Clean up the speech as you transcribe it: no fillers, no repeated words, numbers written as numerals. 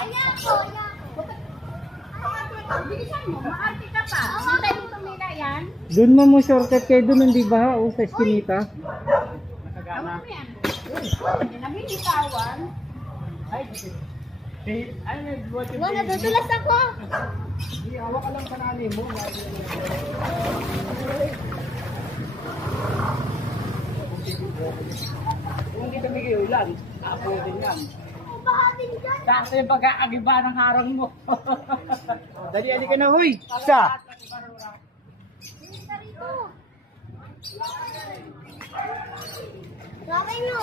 Ayan po, ayan po. Bilisan mo, maarte ka pa. Hintay mo tumila yan. Doon mo shortcut kayo doon, hindi ba? O sa eskinita. Nakagana. Hindi na binitawan. Ay, Nadudulas ako. hindi, hawak ka lang sa nani mo. Kung hindi kami kayo ulan, ako din yan. Bahatin dyan. Kasi yung pagkakagiba ng harang mo. Dali, ka na, huy! Isa! Hinta rito. Sabi nyo.